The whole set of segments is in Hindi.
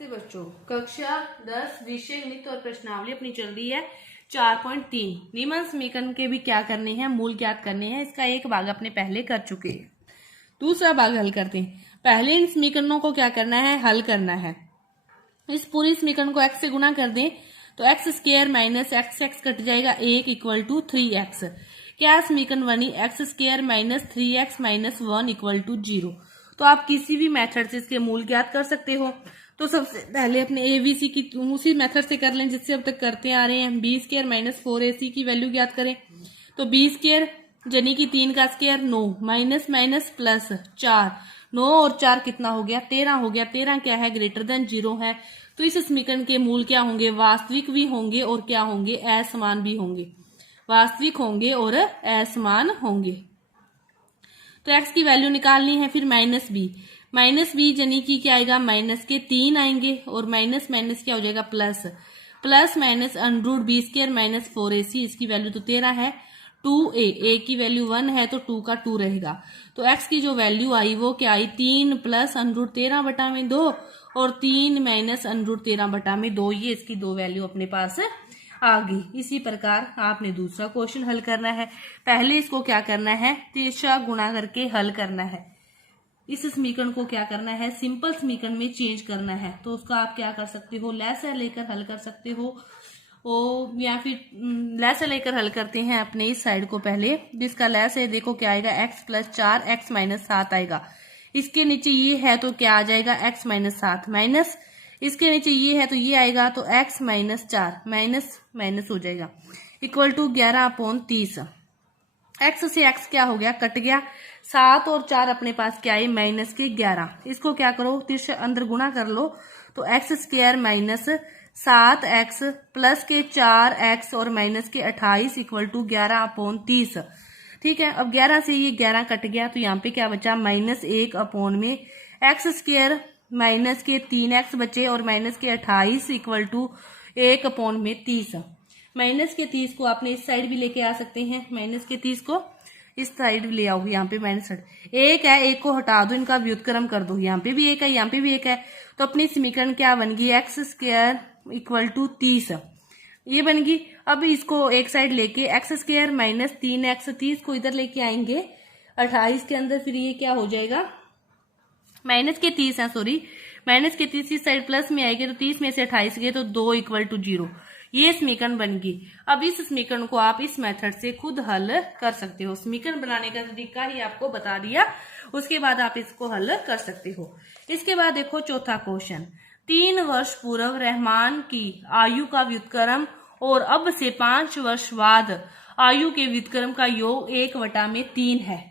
नमस्ते बच्चों, कक्षा 10 विषय गणित और प्रश्नावली अपनी चल रही है 4.3। निम्न समीकरण के भी क्या करने हैं, मूल ज्ञात करने हैं। इसका एक भाग अपने पहले कर चुके हैं, दूसरा भाग हल करते हैं। पहले इन समीकरणों को क्या करना है, हल करना है। इस पूरी समीकरण को x से गुणा कर दें तो x square minus x x cut जाएगा 1 इक्वल टू 3x। क्या समीकरण बनी, x square minus 3x minus 1 equal to 0। तो आप किसी भी मेथड से इसके मूल ज्ञात कर सकते हो। तो सबसे पहले अपने एबीसी की उसी मेथड से कर लें जिससे अब तक करते आ रहे हैं। बी स्क्वायर माइनस 4ac की वैल्यू ज्ञात करें तो बी स्क्वायर यानी कि 3 का स्क्वायर 9 माइनस माइनस प्लस 4, 9 और 4 कितना हो गया, 13 हो गया। 13 क्या है, ग्रेटर देन 0 है। तो इस समीकरण के मूल क्या होंगे, वास्तविक भी होंगे और क्या होंगे, असमान भी होंगे। वास्तविक होंगे और असमान होंगे। तो x की वैल्यू निकालनी है। फिर माइनस बी यानी कि क्या आएगा, माइनस के 3 आएंगे और माइनस माइनस क्या हो जाएगा, plus. Plus minus under root b square minus 4ac, इसकी वैल्यू तो 13 है। 2a की वैल्यू 1 है तो 2 का 2 रहेगा। तो x की जो वैल्यू आई वो क्या आई, 3 प्लस अंडरूट 13 बटा में 2 और 3 माइनस अंडरूट 13 बटा में 2। ये इसकी दो वैल्यू अपने पास आ गई। इसी प्रकार आपने दूसरा क्वेश्चन हल करना है। पहले इसको क्या करना है, तिरछा गुणा करके हल करना है। इस समीकरण को क्या करना है, सिंपल समीकरण में चेंज करना है। तो उसका आप क्या कर सकते हो, लैसा लेकर हल कर सकते हो या फिर लैसा लेकर हल करते हैं अपने इस साइड को पहले। जिसका लैस है देखो क्या आएगा, x प्लस 4 x माइनस 7 आएगा। इसके नीचे ये है तो क्या आ जाएगा, x माइनस 7 माइनस इसके नीचे ये है तो ये आएगा तो x माइनस 4 माइनस माइनस हो जाएगा इक्वल टू 11/30। x से x क्या हो गया, कट गया। 7 और 4 अपने पास क्या है, माइनस के 11। इसको क्या करो, तिरछे अंदर गुणा कर लो तो x square minus 7x plus के 4x और माइनस के 28 इक्वल टू 11/30। ठीक है, अब 11 से ये 11 कट गया तो यहाँ पे क्या बचा, माइनस 1 में एक्स स्क्वायर माइनस के 3x बचे और माइनस के 28 इक्वल टू 1/30। माइनस के 30 को आपने इस साइड भी लेके आ सकते हैं। माइनस के 30 को इस साइड ले आओगे, यहाँ पे माइनस साइड एक है, एक को हटा दो, इनका व्युत्क्रम कर दो। यहाँ पे भी एक है, यहाँ पे भी एक है। तो अपनी समीकरण क्या बन गई, एक्स स्क्वायर इक्वल टू 30 ये बन गई। अब इसको एक साइड लेके एक्स स्क्वायर माइनस 3x 30 को इधर लेके आएंगे 28 के अंदर। फिर ये क्या हो जाएगा, माइनस के 30 है, सॉरी माइनस के 30 इस साइड प्लस में आएगी तो 30 में से 28 गए तो 2 इक्वल टू 0। ये समीकरण बन गई। अब इस समीकरण को आप इस मेथड से खुद हल कर सकते हो। समीकरण बनाने का तरीका ही आपको बता दिया, उसके बाद आप इसको हल कर सकते हो। इसके बाद देखो चौथा क्वेश्चन, 3 वर्ष पूर्व रहमान की आयु का व्युत्क्रम और अब से 5 वर्ष बाद आयु के व्युत्क्रम का योग 1/3 है।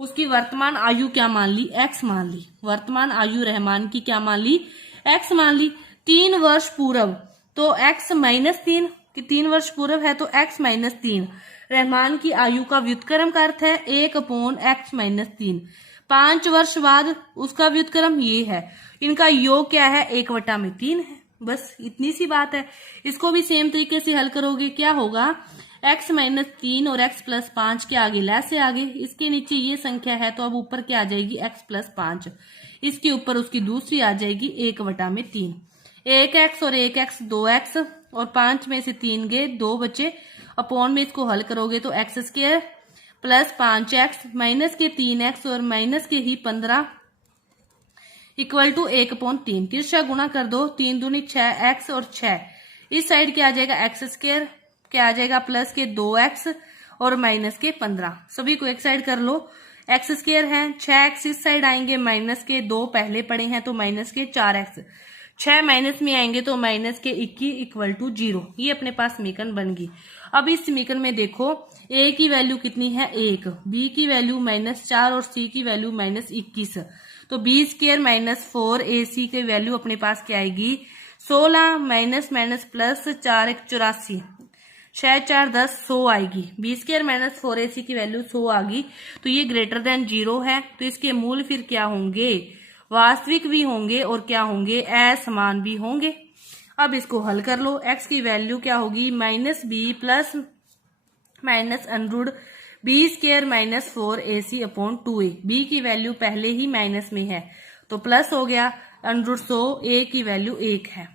उसकी वर्तमान आयु क्या मान ली, x मान ली। वर्तमान आयु रहमान की क्या मान ली, x मान ली। 3 वर्ष पूर्व तो x माइनस 3, 3 वर्ष पूर्व है तो x माइनस 3। रहमान की आयु का व्युत्क्रम का अर्थ है 1/x माइनस 3। 5 वर्ष बाद उसका व्युत्क्रम ये है। इनका योग क्या है, 1/3 है। बस इतनी सी बात है। इसको भी सेम तरीके से हल करोगे, क्या होगा, x माइनस 3 और x प्लस 5 के आगे लैस से आगे। इसके नीचे ये संख्या है तो अब ऊपर क्या आ जाएगी, x प्लस 5। इसके ऊपर उसकी दूसरी आ जाएगी 1/3। 1x और 1x 2x और 5 में से 3 गए, 2 बचे। अपॉन में इसको हल करोगे तो x square plus 5x minus के 3x और माइनस के ही 15 इक्वल टू 1/3। तिरछा गुणा कर दो, 3 दूनी 6x और 6 इस साइड क्या आ जाएगा, एक्स स्क्वायर क्या आ जाएगा, प्लस के 2x और माइनस के 15। सभी को एक साइड कर लो, एक्स स्क्वायर है, 6x इस साइड आएंगे, माइनस के 2 पहले पड़े हैं तो माइनस के 4x, 6 माइनस में आएंगे तो माइनस के 21 इक्वल टू 0। ये अपने पास समीकरण बन गई। अब इस समीकरण में देखो a की वैल्यू कितनी है, 1, b की वैल्यू -4 और c की वैल्यू -21। तो b स्क्वायर माइनस 4ac की वैल्यू अपने पास क्या आएगी, 16 माइनस माइनस प्लस 4 1 84, 6 4 10 100 आएगी। बी स्क्वायर माइनस 4ac की वैल्यू 100 आ गई। तो ये ग्रेटर देन 0 है तो इसके मूल फिर क्या होंगे, वास्तविक भी होंगे और क्या होंगे, असमान भी होंगे। अब इसको हल कर लो। x की वैल्यू क्या होगी, minus b plus minus under root b square minus 4ac/2a। B की वैल्यू पहले ही माइनस में है तो प्लस हो गया, √100, a की वैल्यू 1 है।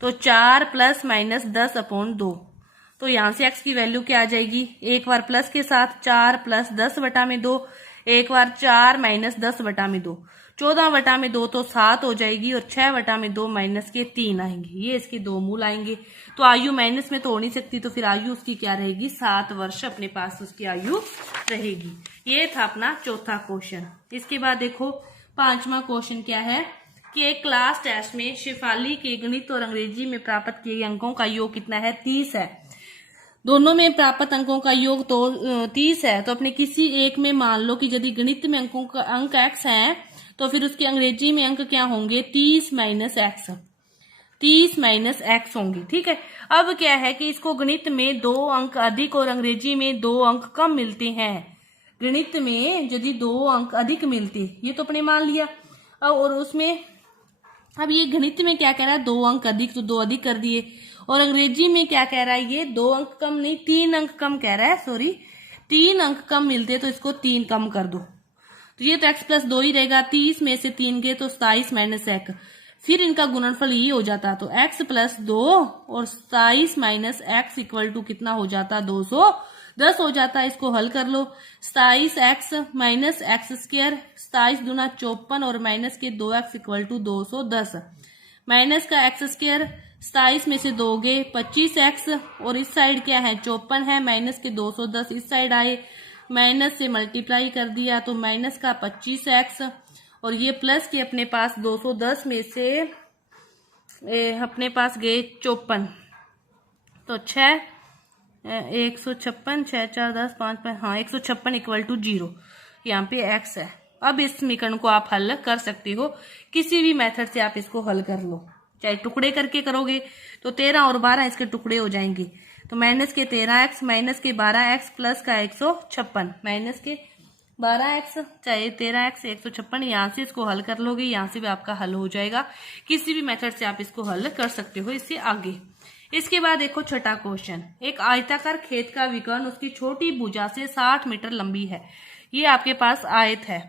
तो 4 + - 10/2। तो यहाँ से x की वैल्यू क्या आ जाएगी, एक बार प्लस के साथ 4 + 10/2, एक बार 4 - 10/2, 14/2 तो 7 हो जाएगी, और 6/2 माइनस के 3 आएंगे। ये इसके दो मूल आएंगे। तो आयु माइनस में तो हो नहीं सकती, तो फिर आयु उसकी क्या रहेगी, 7 वर्ष अपने पास उसकी आयु रहेगी। ये था अपना चौथा क्वेश्चन। इसके बाद देखो 5वां क्वेश्चन क्या है कि एक क्लास टेस्ट में शेफाली के गणित और अंग्रेजी में प्राप्त किए गए अंकों का योग कितना है, 30 है। दोनों में प्राप्त अंकों का योग तो 30 है। तो अपने किसी एक में मान लो कि यदि गणित में अंकों का अंक x है, तो फिर उसके अंग्रेजी में अंक क्या होंगे, 30 - x होंगे। ठीक है। अब क्या है कि इसको गणित में 2 अंक अधिक और अंग्रेजी में 2 अंक कम मिलते हैं। गणित में यदि 2 अंक अधिक मिलते, ये तो अपने मान लिया, और उसमें अब ये गणित में क्या कह रहा है, 2 अंक अधिक, तो 2 अधिक कर दिए। और अंग्रेजी में क्या कह रहा है, ये 2 अंक कम नहीं, 3 अंक कम कह रहा है, सॉरी 3 अंक कम मिलते, तो इसको 3 कम कर दो। तो ये तो x + 2 ही रहेगा। 30 में से 3 गए तो 27 - 1, फिर इनका गुणनफल ये हो जाता। तो x + 2 और 27 - x = कितना हो जाता, 210 हो जाता। इसको हल कर लो। 27x - x², 27 दूना 54, और माइनस के 2x = 210। माइनस का x², 27 में से 2 गए 25x, और इस साइड क्या है, 54 है, माइनस के 210 इस साइड आए, माइनस से मल्टीप्लाई कर दिया, तो माइनस का 25x, और ये प्लस के अपने पास 210 में से अपने पास गए 54, तो 6 156, 6 4 10 5 5, हाँ 156 = 0। यहाँ पे x है। अब इस समीकरण को आप हल कर सकते हो, किसी भी मेथड से आप इसको हल कर लो। चाहे टुकड़े करके करोगे तो 13 और 12 इसके टुकड़े हो जाएंगे। तो माइनस के 13x, माइनस के 12x, प्लस का 156, माइनस के 12x, चाहे 13x 156। यहाँ से इसको हल कर लोगे, यहाँ से भी आपका हल हो जाएगा। किसी भी मेथड से आप इसको हल कर सकते हो। इससे आगे इसके बाद देखो छठा क्वेश्चन। एक आयताकार खेत का विकर्ण उसकी छोटी भुजा से 60 मीटर लंबी है। ये आपके पास आयत है,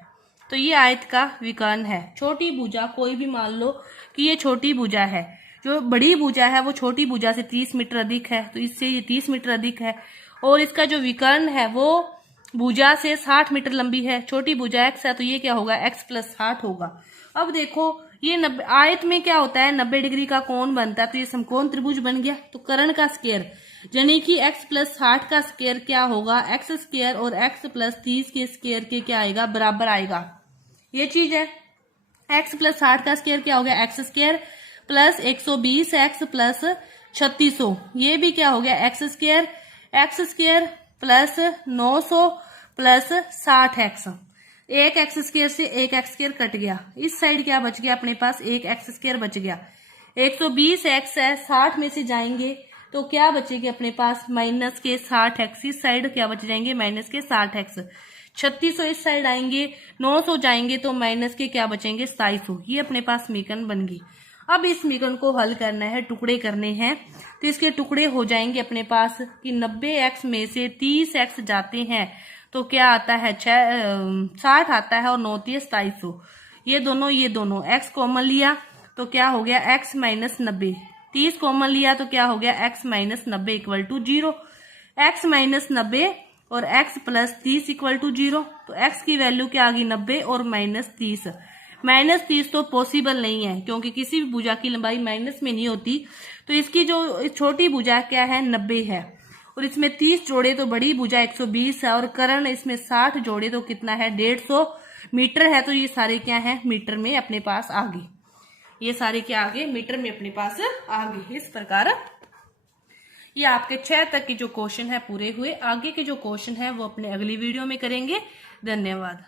तो ये आयत का विकर्ण है। छोटी भुजा कोई भी मान लो कि ये छोटी भुजा है, जो बड़ी भुजा है वो छोटी भुजा से 30 मीटर अधिक है, तो इससे ये 30 मीटर अधिक है। और इसका जो विकर्ण है वो भुजा से 60 मीटर लंबी है। छोटी भुजा x है, तो ये क्या होगा, x + 60 होगा। अब देखो ये 90 आयत में क्या होता है, 90 डिग्री का कोण बनता है, तो ये समकोण त्रिभुज बन गया। तो कर्ण का स्क्वायर यानी कि x + 60 का स्क्वायर क्या होगा, x² और x + 30 के स्क्वायर के क्या आएगा, बराबर आएगा। ये चीज है। x + 60 का स्क्वायर क्या हो गया, x² + 120x + 3600, ये भी क्या हो गया, x² + 900 + 60x। एक x² से एक x² कट गया, इस साइड क्या बच गया अपने पास, एक x² बच गया। 120x है, 60 में से जाएंगे तो क्या बचेगी अपने पास, माइनस के 60x। इस साइड क्या बच जाएंगे, माइनस के 60x। 3600 इस साइड आएंगे, 900 जाएंगे तो माइनस के क्या बचेंगे, 2700। ये अपने पास समीकरण बन गई। अब इस समीकरण को हल करना है, टुकड़े करने हैं, तो इसके टुकड़े हो जाएंगे अपने पास कि 90x में से 30x जाते हैं तो क्या आता है, 60 आता है, और 9 × 2700। ये दोनों x कॉमन लिया तो क्या हो गया, x - 90। 30 कॉमन लिया तो क्या हो गया, x - 90 = 0। x - 90 और x + 30 = 0। तो x की वैल्यू क्या आ गई, 90 और -30। -30 तो पॉसिबल नहीं है, क्योंकि किसी भी भुजा की लंबाई माइनस में नहीं होती। तो इसकी जो छोटी भुजा क्या है, 90 है, और इसमें 30 जोड़े तो बड़ी भुजा 120 है, और कर्ण इसमें 60 जोड़े तो कितना है, 150 मीटर है। तो ये सारे क्या है, मीटर में अपने पास आ गए। ये सारे क्या आ गए, मीटर में अपने पास आ गए। इस प्रकार ये आपके 6 तक के जो क्वेश्चन है पूरे हुए। आगे के जो क्वेश्चन है वो अपने अगली वीडियो में करेंगे। धन्यवाद।